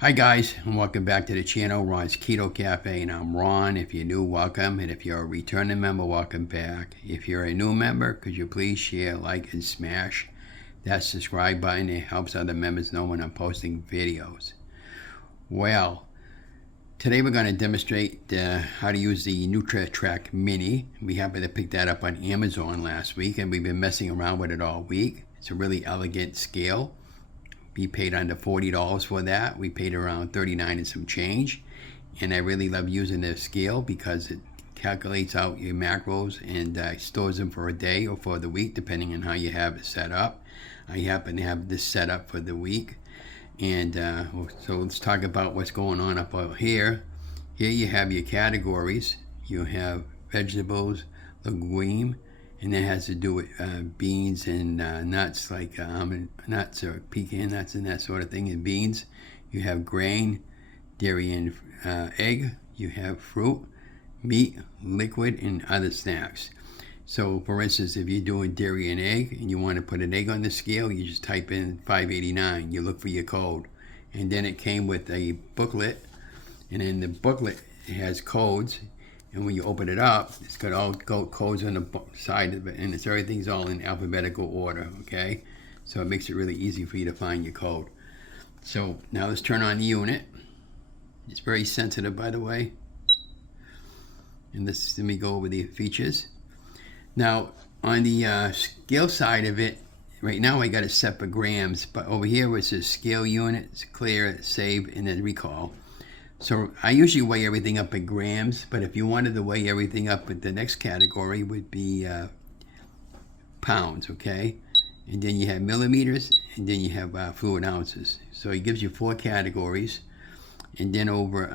Hi guys, and welcome back to the channel, Ron's Keto Cafe, and I'm Ron. If you're new, welcome, and if you're a returning member, welcome back. If you're a new member, could you please share, like, and smash that subscribe button? It helps other members know when I'm posting videos. Well, today we're going to demonstrate how to use the Nutra Track Mini. We happened to pick that up on Amazon last week, and we've been messing around with it all week. It's a really elegant scale. We paid under $40 for that. We paid around $39 and some change. And I really love using the scale because it calculates out your macros and stores them for a day or for the week, depending on how you have it set up. I happen to have this set up for the week. And so let's talk about what's going on up here. Here you have your categories. You have vegetables, legume, and that has to do with beans and nuts, like almond nuts or pecan nuts and that sort of thing, and beans. You have grain, dairy, and egg. You have fruit, meat, liquid, and other snacks. So, for instance, if you're doing dairy and egg and you want to put an egg on the scale, you just type in 589. You look for your code. And then it came with a booklet, and in the booklet it has codes. And when you open it up, it's got all codes on the side of it, and everything's all in alphabetical order, okay? So it makes it really easy for you to find your code. So now let's turn on the unit. It's very sensitive, by the way. And let me go over the features. Now, on the scale side of it, right now I got it set for grams, but over here it says scale unit, clear, save, and then recall. So I usually weigh everything up in grams, but if you wanted to weigh everything up, the next category would be pounds, okay? And then you have millimeters, and then you have fluid ounces. So it gives you 4 categories. And then over,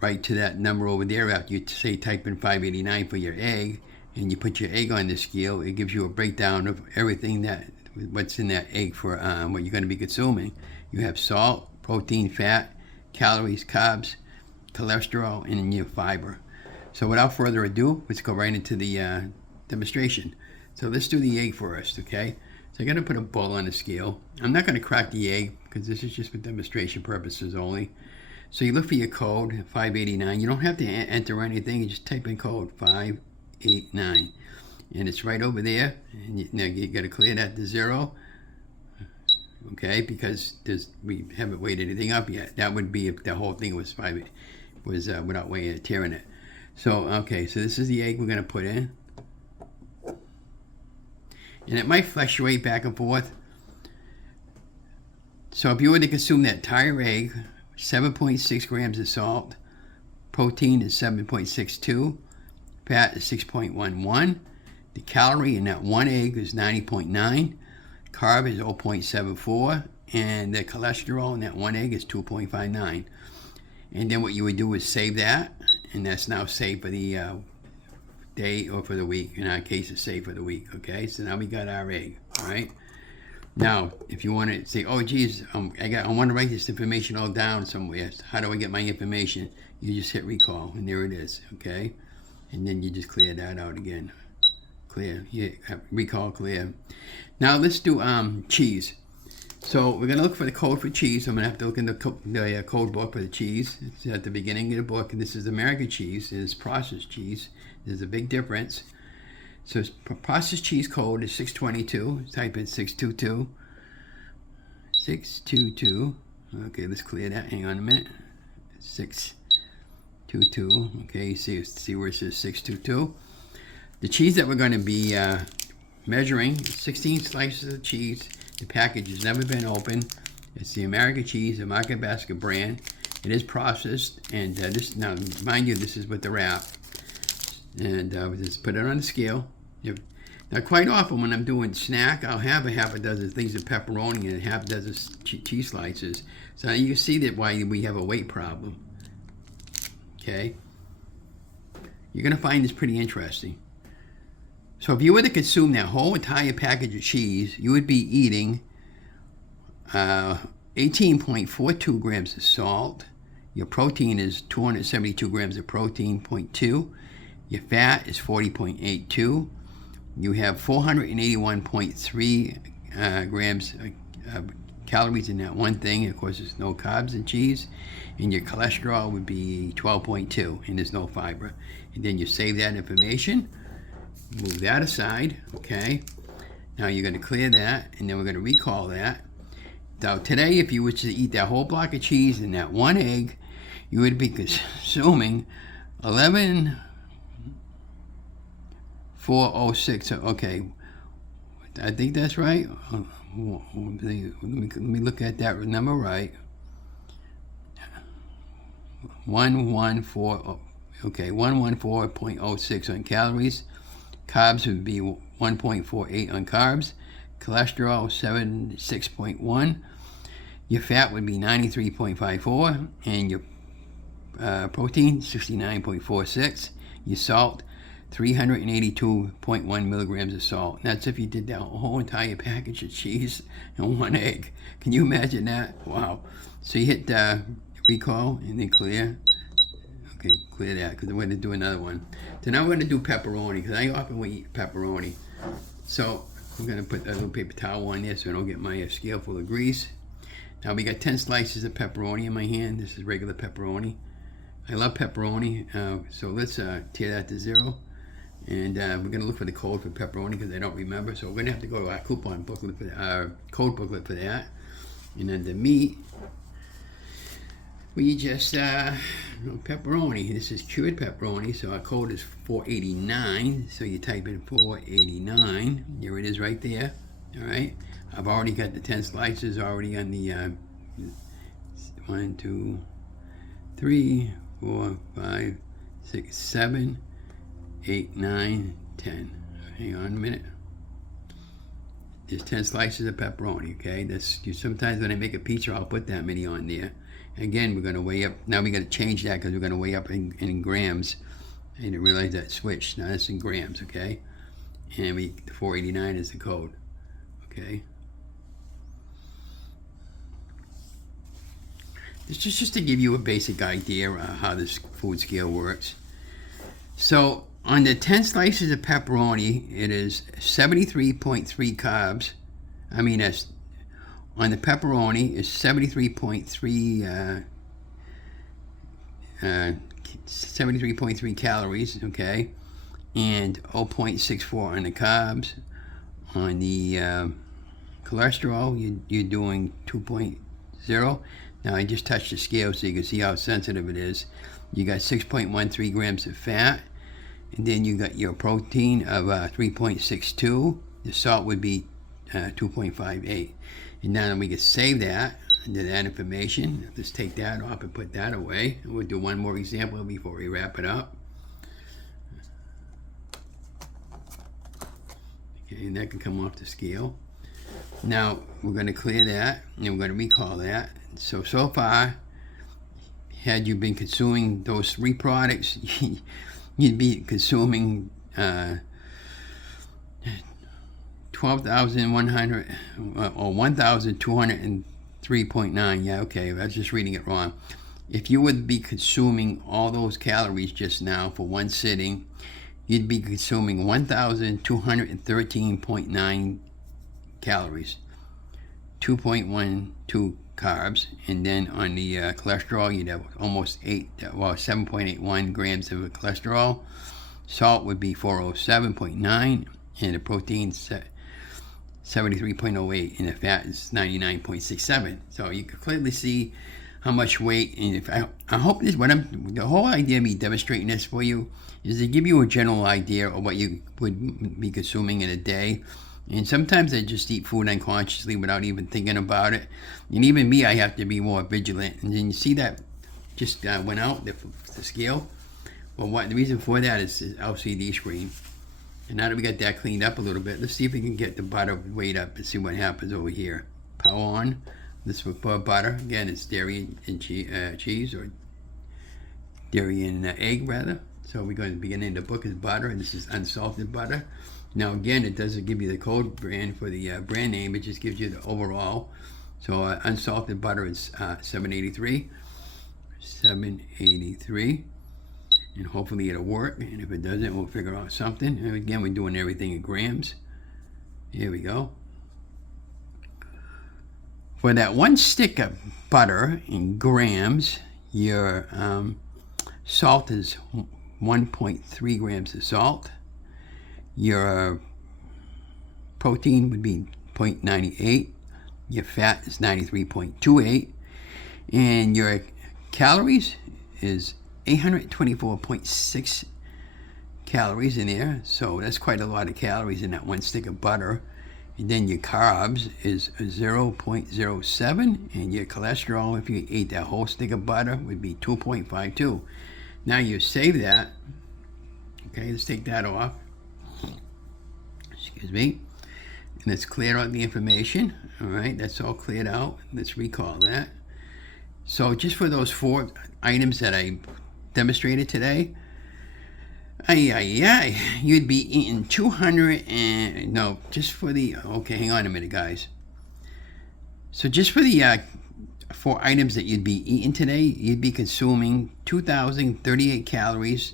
right to that number over there, after you say type in 589 for your egg, and you put your egg on the scale, it gives you a breakdown of everything what's in that egg for what you're going to be consuming. You have salt, protein, fat, calories, carbs, cholesterol, and your fiber. So without further ado, let's go right into the demonstration. So let's do the egg first, okay? So I'm going to put a bowl on the scale. I'm not going to crack the egg because this is just for demonstration purposes only. So you look for your code, 589. You don't have to enter anything. You just type in code 589. And it's right over there. And now you got to clear that to 0. Okay, because we haven't weighed anything up yet. That would be if the whole thing was without weighing it, tearing it. So okay, so this is the egg we're going to put in, and it might fluctuate back and forth. So if you were to consume that entire egg, 7.6 grams of salt, protein is 7.62, fat is 6.11, the calorie in that one egg is 90.9. Carb is 0.74, and the cholesterol in that one egg is 2.59. And then what you would do is save that, and that's now saved for the day or for the week. In our case, it's saved for the week, okay? So now we got our egg, all right? Now, if you want to say, oh, geez, I want to write this information all down somewhere. How do I get my information? You just hit recall, and there it is, okay? And then you just clear that out again. Clear, yeah, recall, clear. Now let's do cheese. So we're going to look for the code for cheese. I'm going to have to look in the code book for the cheese. It's at the beginning of the book, and this is American cheese. It's processed cheese. There's a big difference. So processed cheese code is 622. Type in 622. 622. Okay, let's clear that. Hang on a minute. 622. Okay, see where it says 622. The cheese that we're going to be measuring is 16 slices of cheese. The package has never been opened. It's the American cheese, the Market Basket brand. It is processed, and now, mind you, this is with the wrap. And just put it on the scale. Now, quite often when I'm doing snack, I'll have a half a dozen things of pepperoni and a half dozen cheese slices. So you can see that why we have a weight problem. Okay? You're going to find this pretty interesting. So if you were to consume that whole entire package of cheese, you would be eating 18.42 grams of salt. Your protein is 272 grams of protein, 0.2. Your fat is 40.82. You have 481.3 grams of calories in that one thing. Of course, there's no carbs in cheese. And your cholesterol would be 12.2, and there's no fiber. And then you save that information, move that aside, okay? Now you're going to clear that, and then we're going to recall that. Now today, if you were to eat that whole block of cheese and that one egg, you would be consuming 11,406. Okay, I think that's right. Let me look at that number right. 114. Okay, 114.06 on calories. Carbs would be 1.48 on carbs. Cholesterol 76.1. Your fat would be 93.54, and your protein 69.46. Your salt 382.1 milligrams of salt. That's if you did that whole entire package of cheese and one egg. Can you imagine that? Wow. So you hit recall and then clear. Okay, clear that because we're going to do another one. So now we're going to do pepperoni because I often will eat pepperoni. So I'm going to put a little paper towel on there so I don't get my scale full of grease. Now we got 10 slices of pepperoni in my hand. This is regular pepperoni. I love pepperoni, so let's tear that to 0. And we're going to look for the code for pepperoni because I don't remember. So we're going to have to go to our coupon booklet for our code booklet for that. And then the meat, we just pepperoni. This is cured pepperoni, so our code is 489. So you type in 489. There it is right there. All right. I've already got the 10 slices already on the 1, 2, 3, 4, 5, 6, 7, 8, 9, 10. Hang on a minute. There's 10 slices of pepperoni, okay? Sometimes when I make a pizza, I'll put that many on there. Again, we're going to weigh up. Now we got to change that because we're going to weigh up in grams. I didn't realize that switched. Now that's in grams, okay? And the 489 is the code, okay? This is just to give you a basic idea of how this food scale works. So on the 10 slices of pepperoni, it is 73.3 carbs. I mean, that's on the pepperoni is 73.3 calories, okay, and 0.64 on the carbs. On the cholesterol, you're doing 2.0. Now I just touched the scale so you can see how sensitive it is. You got 6.13 grams of fat, and then you got your protein of 3.62. The salt would be 2.58. And now we can save that under that information. Let's take that off and put that away. And we'll do one more example before we wrap it up. Okay, and that can come off the scale. Now we're going to clear that, and we're going to recall that. So far, had you been consuming those 3 products, you'd be consuming 12,100 or 1,203.9. Yeah, okay, I was just reading it wrong. If you would be consuming all those calories just now for one sitting, you'd be consuming 1,213.9 calories, 2.12 carbs, and then on the cholesterol, you'd have almost 7.81 grams of cholesterol. Salt would be 407.9, and the protein 73.08, and the fat is 99.67. So you can clearly see how much weight. And if I hope this, the whole idea of me demonstrating this for you is to give you a general idea of what you would be consuming in a day. And sometimes I just eat food unconsciously without even thinking about it. And even me, I have to be more vigilant. And then you see that just went out, the scale. Well, the reason for that is the LCD screen. And now that we got that cleaned up a little bit, let's see if we can get the butter weight up and see what happens over here. Power on. This is for butter. Again, it's dairy and cheese, or dairy and egg, rather. So we're going to begin in the book is butter, and this is unsalted butter. Now again, it doesn't give you the code brand for the brand name, it just gives you the overall. So unsalted butter is 783. 783. And hopefully it'll work. And if it doesn't, we'll figure out something. And again, we're doing everything in grams. Here we go. For that 1 stick of butter in grams, your salt is 1.3 grams of salt. Your protein would be 0.98. Your fat is 93.28. And your calories is 824.6 calories in there. So that's quite a lot of calories in that 1 stick of butter. And then your carbs is 0.07. And your cholesterol, if you ate that whole stick of butter, would be 2.52. Now you save that. Okay, let's take that off. Excuse me. And let's clear out the information. All right, that's all cleared out. Let's recall that. So just for those 4 items that I demonstrated today, you'd be eating 200 and, no, just for the, okay, hang on a minute, guys. So just for the 4 items that you'd be eating today, you'd be consuming 2,038 calories.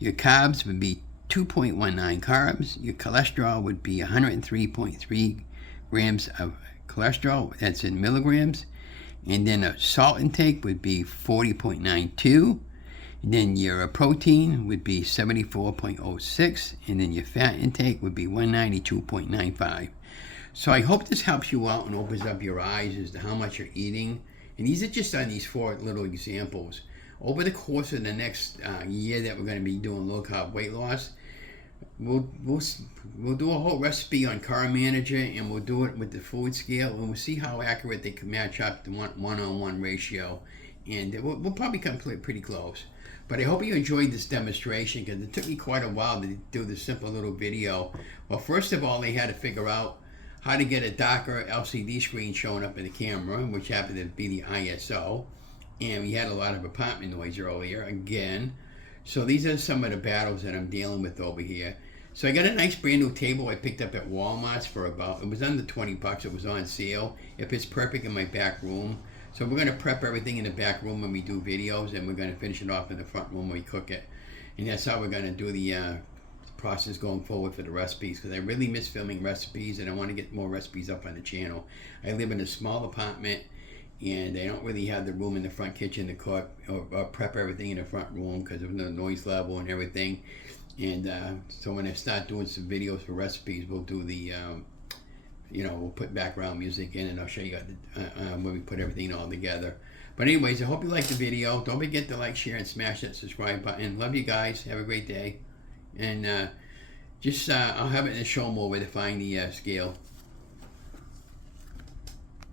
Your carbs would be 2.19 carbs. Your cholesterol would be 103.3 grams of cholesterol. That's in milligrams. And then a salt intake would be 40.92. And then your protein would be 74.06. And then your fat intake would be 192.95. So I hope this helps you out and opens up your eyes as to how much you're eating. And these are just on these 4 little examples. Over the course of the next year that we're going to be doing low-carb weight loss, we'll do a whole recipe on Carb Manager, and we'll do it with the food scale, and we'll see how accurate they can match up to one-on-one ratio, and we'll probably come pretty close. But I hope you enjoyed this demonstration, because it took me quite a while to do this simple little video. Well, first of all, they had to figure out how to get a darker LCD screen showing up in the camera, which happened to be the ISO, and we had a lot of apartment noise earlier again. So these are some of the battles that I'm dealing with over here. So I got a nice brand new table I picked up at Walmart's for it was under 20 bucks. It was on sale. It fits perfect in my back room. So we're going to prep everything in the back room when we do videos, and we're going to finish it off in the front room when we cook it. And that's how we're going to do the process going forward for the recipes, because I really miss filming recipes, and I want to get more recipes up on the channel. I live in a small apartment, and I don't really have the room in the front kitchen to cook or prep everything in the front room because of the noise level and everything. And so when I start doing some videos for recipes, we'll do the, we'll put background music in, and I'll show you when we put everything all together. But anyways, I hope you liked the video. Don't forget to like, share, and smash that subscribe button. Love you guys. Have a great day. And I'll have it in the show more where to find the scale.